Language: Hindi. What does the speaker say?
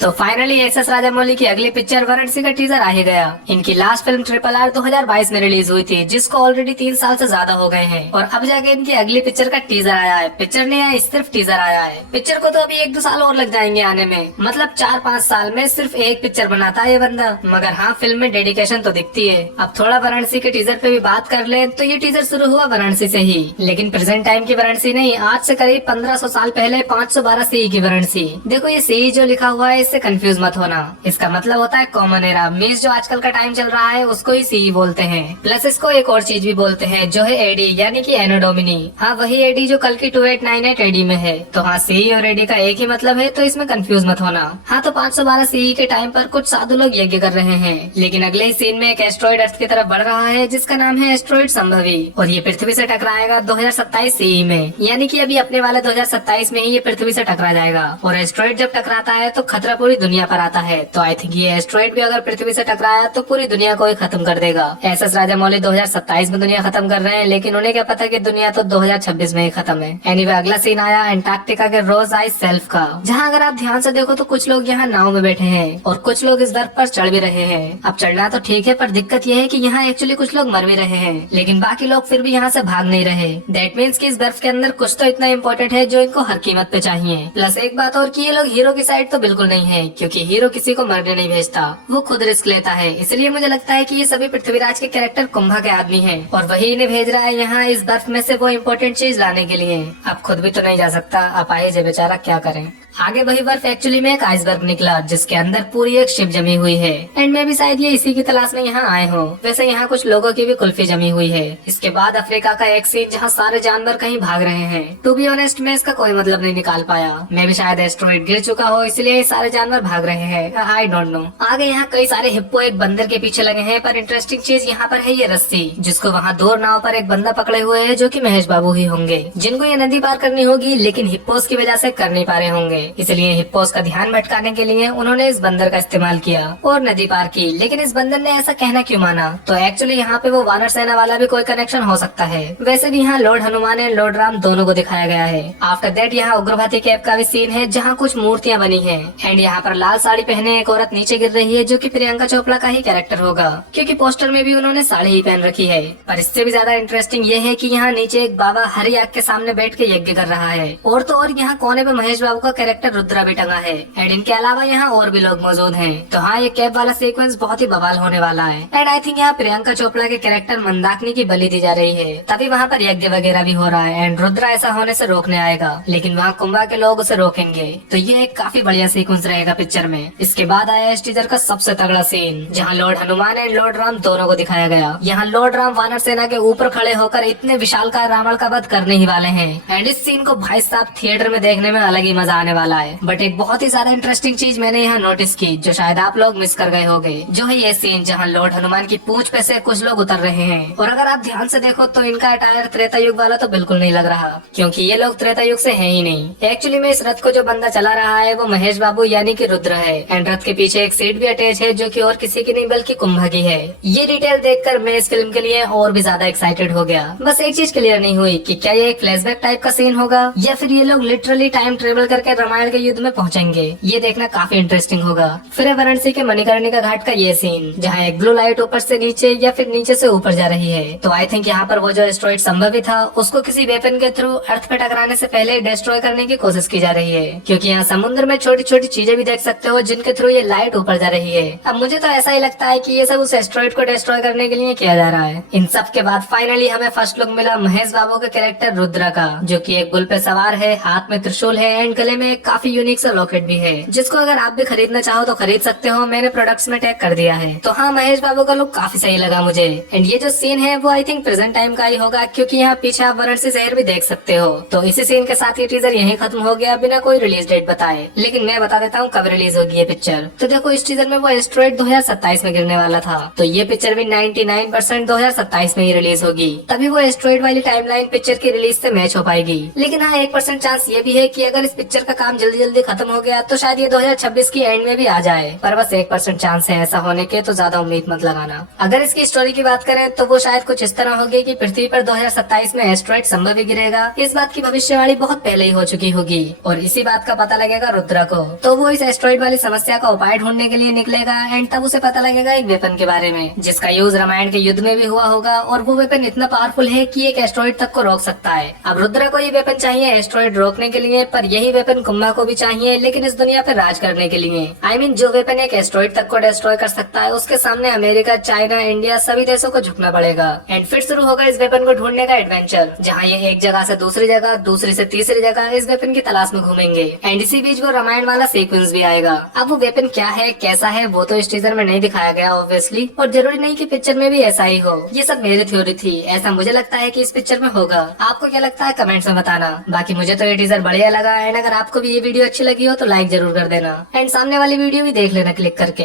तो फाइनली एसएस राजामौली की अगली पिक्चर वाराणसी का टीजर आ ही गया। इनकी लास्ट फिल्म RRR 2022 में रिलीज हुई थी, जिसको ऑलरेडी 3 साल से ज्यादा हो गए हैं और अब जाके इनकी अगली पिक्चर का टीजर आया है। पिक्चर नहीं आया, सिर्फ टीजर आया है। पिक्चर को तो अभी 1-2 साल और लग जाएंगे आने में, मतलब 4-5 साल में सिर्फ एक पिक्चर बनाता है ये बंदा। मगर हाँ, फिल्म में डेडिकेशन तो दिखती है। अब थोड़ा वाराणसी के टीजर पे भी बात कर ले तो ये टीजर शुरू हुआ वाराणसी से ही, लेकिन प्रेजेंट टाइम की वाराणसी नहीं, आज से करीब 1500 साल पहले 512 CE की वाराणसी। देखो ये CE जो लिखा हुआ है इससे कंफ्यूज मत होना, इसका मतलब होता है कॉमन एरा। मीन्स जो आजकल का टाइम चल रहा है उसको ही CE बोलते हैं। प्लस इसको एक और चीज भी बोलते हैं जो है AD, यानी कि एनो डोमिनी। हाँ, वही AD जो कल की 2898 AD में है। तो हाँ, CE और AD का एक ही मतलब है, तो इसमें कंफ्यूज मत होना। हाँ, तो 512 CE के टाइम पर कुछ साधु लोग यज्ञ कर रहे हैं, लेकिन अगले ही सीन में एक एस्ट्रॉइड अर्थ की तरफ बढ़ रहा है जिसका नाम है एस्ट्रॉइड संभवी, और ये पृथ्वी से टकराएगा 2027 CE में। यानी कि अभी अपने वाले 2027 में ही ये पृथ्वी से टकरा जाएगा। और एस्ट्रॉइड जब टकराता है तो खतरा पूरी दुनिया पर आता है। तो आई थिंक ये एस्ट्रॉइड भी अगर पृथ्वी से टकराया तो पूरी दुनिया को ही खत्म कर देगा। एसएस राजामौली 2027 में दुनिया खत्म कर रहे हैं, लेकिन उन्हें क्या पता कि दुनिया तो 2026 में ही खत्म है। एनीवे, अगला सीन आया एंटार्क्टिका के रोज आइस शेल्फ का, जहाँ अगर आप ध्यान से देखो तो कुछ लोग यहाँ नाव में बैठे हैं और कुछ लोग इस बर्फ पर चढ़ भी रहे हैं। अब चढ़ना तो ठीक है, पर दिक्कत यह है कि यहाँ एक्चुअली कुछ लोग मर भी रहे हैं, लेकिन बाकी लोग फिर भी यहाँ से भाग नहीं रहे। दैट मीन्स कि इस बर्फ के अंदर कुछ तो इतना इम्पोर्टेंट है जो इनको हर कीमत पे चाहिए। प्लस एक बात और कि ये लोग हीरो की साइड तो बिल्कुल नहीं है, क्योंकि हीरो किसी को मरने नहीं भेजता, वो खुद रिस्क लेता है। इसलिए मुझे लगता है कि ये सभी पृथ्वीराज के कैरेक्टर कुंभा के आदमी हैं और वही इन्हें भेज रहा है यहाँ इस बर्फ में से वो इम्पोर्टेंट चीज लाने के लिए। अब खुद भी तो नहीं जा सकता, अब आए जे बेचारा क्या करें। आगे वही बर्फ एक्चुअली में एक आइसबर्ग निकला जिसके अंदर पूरी एक शिप जमी हुई है, एंड मैं भी शायद ये इसी की तलाश में यहाँ आए हूँ। वैसे यहाँ कुछ लोगों की भी कुल्फी जमी हुई है। इसके बाद अफ्रीका का एक सीन जहाँ सारे जानवर कहीं भाग रहे हैं। टू बी ऑनेस्ट, मैं इसका कोई मतलब नहीं निकाल पाया। मैं भी शायद एस्ट्रॉइड गिर चुका हो इसलिए ये सारे जानवर भाग रहे हैं, आई डोंट नो। आगे यहाँ कई सारे हिप्पो एक बंदर के पीछे लगे हैं, पर इंटरेस्टिंग चीज यहाँ पर है ये रस्सी, जिसको वहाँ दूर नाव पर एक बंदा पकड़े हुए है जो कि महेश बाबू ही होंगे, जिनको ये नदी पार करनी होगी, लेकिन हिप्पोस की वजह से कर नहीं पा रहे होंगे। इसलिए हिप्पोस का ध्यान भटकाने के लिए उन्होंने इस बंदर का इस्तेमाल किया और नदी पार की। लेकिन इस बंदर ने ऐसा कहना क्यों माना? तो एक्चुअली यहाँ पे वो वानर सेना वाला भी कोई कनेक्शन हो सकता है। वैसे भी यहाँ Lord Hanuman and Lord Ram दोनों को दिखाया गया है। आफ्टर दैट यहाँ उग्रवादी कैप का भी सीन है जहाँ कुछ मूर्तियाँ बनी है, एंड यहाँ पर लाल साड़ी पहने एक औरत नीचे गिर रही है जो कि प्रियंका चोपड़ा का ही कैरेक्टर होगा, क्योंकि पोस्टर में भी उन्होंने साड़ी ही पहन रखी है। पर इससे भी ज्यादा इंटरेस्टिंग ये है कि यहाँ नीचे एक बाबा हरी आग के सामने बैठ के यज्ञ कर रहा है, और तो और यहाँ कोने पे महेश बाबू का कैरेक्टर रुद्रा भी टंगा है, एंड इनके अलावा यहाँ और भी लोग मौजूद हैं। तो हाँ, ये कैब वाला सीक्वेंस बहुत ही बवाल होने वाला है। एंड आई थिंक यहाँ प्रियंका चोपड़ा के कैरेक्टर मंदाकिनी की बलि दी जा रही है, तभी वहाँ पर यज्ञ वगैरह भी हो रहा है, एंड रुद्रा ऐसा होने से रोकने आएगा, लेकिन वहाँ कुंभा के लोग उसे रोकेंगे। तो ये एक काफी बढ़िया सीक्वेंस रहेगा पिक्चर में। इसके बाद आया इस टीजर का सबसे तगड़ा सीन, जहाँ Lord Hanuman and Lord Ram दोनों को दिखाया गया। यहाँ लॉर्ड राम वानर सेना के ऊपर खड़े होकर इतने विशालकाय रावण का वध करने ही वाले हैं, एंड इस सीन को भाई साहब थिएटर में देखने में अलग ही मजा आने वाला है। बट एक बहुत ही ज्यादा इंटरेस्टिंग चीज मैंने यहाँ नोटिस की, जो शायद आप लोग मिस कर गए होंगे, जो है ये सीन जहाँ लॉर्ड हनुमान की पूंछ पे से कुछ लोग उतर रहे हैं। और अगर आप ध्यान से देखो तो इनका अटायर त्रेता युग वाला तो बिल्कुल नहीं लग रहा, क्योंकि ये लोग त्रेता युग से हैं ही नहीं। एक्चुअली में इस रथ को जो बंदा चला रहा है वो महेश बाबू यानी कि रुद्र है, एंड रथ के पीछे एक सीट भी अटैच है जो कि और किसी की नहीं बल्कि कुंभा की है। ये डिटेल देखकर मैं इस फिल्म के लिए और भी ज्यादा एक्साइटेड हो गया। बस एक चीज क्लियर नहीं हुई कि क्या ये एक फ्लैशबैक टाइप का सीन होगा या फिर ये लोग लिटरली टाइम ट्रेवल करके रामायण के युद्ध में पहुंचेंगे। ये देखना काफी इंटरेस्टिंग होगा। फिर है वाराणसी के मणिकर्णिका घाट का ये सीन, जहाँ एक ब्लू लाइट ऊपर से नीचे या फिर नीचे से ऊपर जा रही है। तो आई थिंक यहाँ पर वो जो एस्ट्रॉइड संभवी था उसको किसी वेपन के थ्रू अर्थ पे टकराने से पहले डिस्ट्रॉय करने की कोशिश की जा रही है, क्योंकि यहाँ समुद्र में छोटी छोटी चीजें भी देख सकते हो जिनके थ्रू ये लाइट ऊपर जा रही है। अब मुझे तो ऐसा ही लगता है कि ये सब उस एस्ट्रॉइड को डिस्ट्रॉय करने के लिए किया जा रहा है। इन सब के बाद फाइनली हमें फर्स्ट लुक मिला महेश बाबू के कैरेक्टर रुद्रा का, जो कि एक बुल पे सवार है, हाथ में त्रिशूल है, एंड गले में एक काफी यूनिक सा लॉकेट भी है, जिसको अगर आप भी खरीदना चाहो तो खरीद सकते हो। मैंने प्रोडक्ट्स में टैग कर दिया है। तो हाँ, महेश बाबू का लुक काफी सही लगा मुझे। एंड ये जो सीन है वो आई थिंक प्रेजेंट टाइम का ही होगा, क्योंकि यहाँ पीछे आप वाराणसी शहर भी देख सकते हो। तो इसी सीन के साथ ये टीजर यहीं खत्म हो गया बिना कोई रिलीज डेट बताए। लेकिन मैं बता देता हूँ कब रिलीज होगी ये पिक्चर। तो देखो, इस टीजर में वो एस्ट्रॉइड 2027 में गिरने वाला था, तो ये पिक्चर भी 99% 2027 में ही रिलीज होगी, तभी वो एस्ट्रॉइड वाली टाइमलाइन पिक्चर की रिलीज से मैच हो पाएगी। लेकिन हाँ, 1% चांस ये भी है कि अगर इस पिक्चर का काम जल्दी जल्दी खत्म हो गया तो शायद ये 2026 की एंड में भी आ जाए, पर बस 1% चांस है ऐसा होने के, तो ज्यादा उम्मीद मत लगाना। अगर इसकी स्टोरी की बात करें तो वो शायद कुछ इस तरह होगी कि पृथ्वी पर 2027 में एस्ट्रॉइड संभव ही गिरेगा। इस बात की भविष्यवाणी बहुत पहले ही हो चुकी होगी और इसी बात का पता लगेगा रुद्र को, तो वो इस एस्ट्रॉइड वाली समस्या का उपाय ढूंढने के लिए निकलेगा एंड तब उसे पता लगेगा एक वेपन के बारे में जिसका यूज रामायण के युद्ध में भी हुआ होगा और वो वेपन इतना पावरफुल है कि एक एस्ट्रॉइड तक को रोक सकता है। अब रुद्र को ये वेपन चाहिए एस्ट्रॉइड रोकने के लिए, पर यही वेपन कुम्मा को भी चाहिए लेकिन इस दुनिया पर राज करने के लिए। I mean, जो वेपन एक एस्ट्रॉइड तक को डिस्ट्रॉय कर सकता है उसके सामने अमेरिका, चाइना, इंडिया सभी देशों को झुकना पड़ेगा। एंड फिर शुरू होगा इस वेपन को ढूंढने का एडवेंचर, जहाँ ये एक जगह से दूसरी जगह, दूसरी से तीसरी जगह इस वेपन की तलाश में घूमेंगे। एंड इसी बीच वो रामायण वाला सीक्वेंस भी आएगा। अब वो वेपन क्या है, कैसा है, वो तो इस टीजर में नहीं दिखाया गया ऑब्वियसली, और जरूरी नहीं कि पिक्चर में भी ऐसा ही हो। ये सब मेरी थ्योरी थी, ऐसा मुझे लगता है कि इस पिक्चर में होगा। आपको क्या लगता है कमेंट्स में बताना। बाकी मुझे तो ये टीजर बढ़िया लगा एंड अगर आपको भी ये वीडियो अच्छी लगी हो तो लाइक जरूर कर देना एंड सामने वाली वीडियो भी देख लेना क्लिक करके।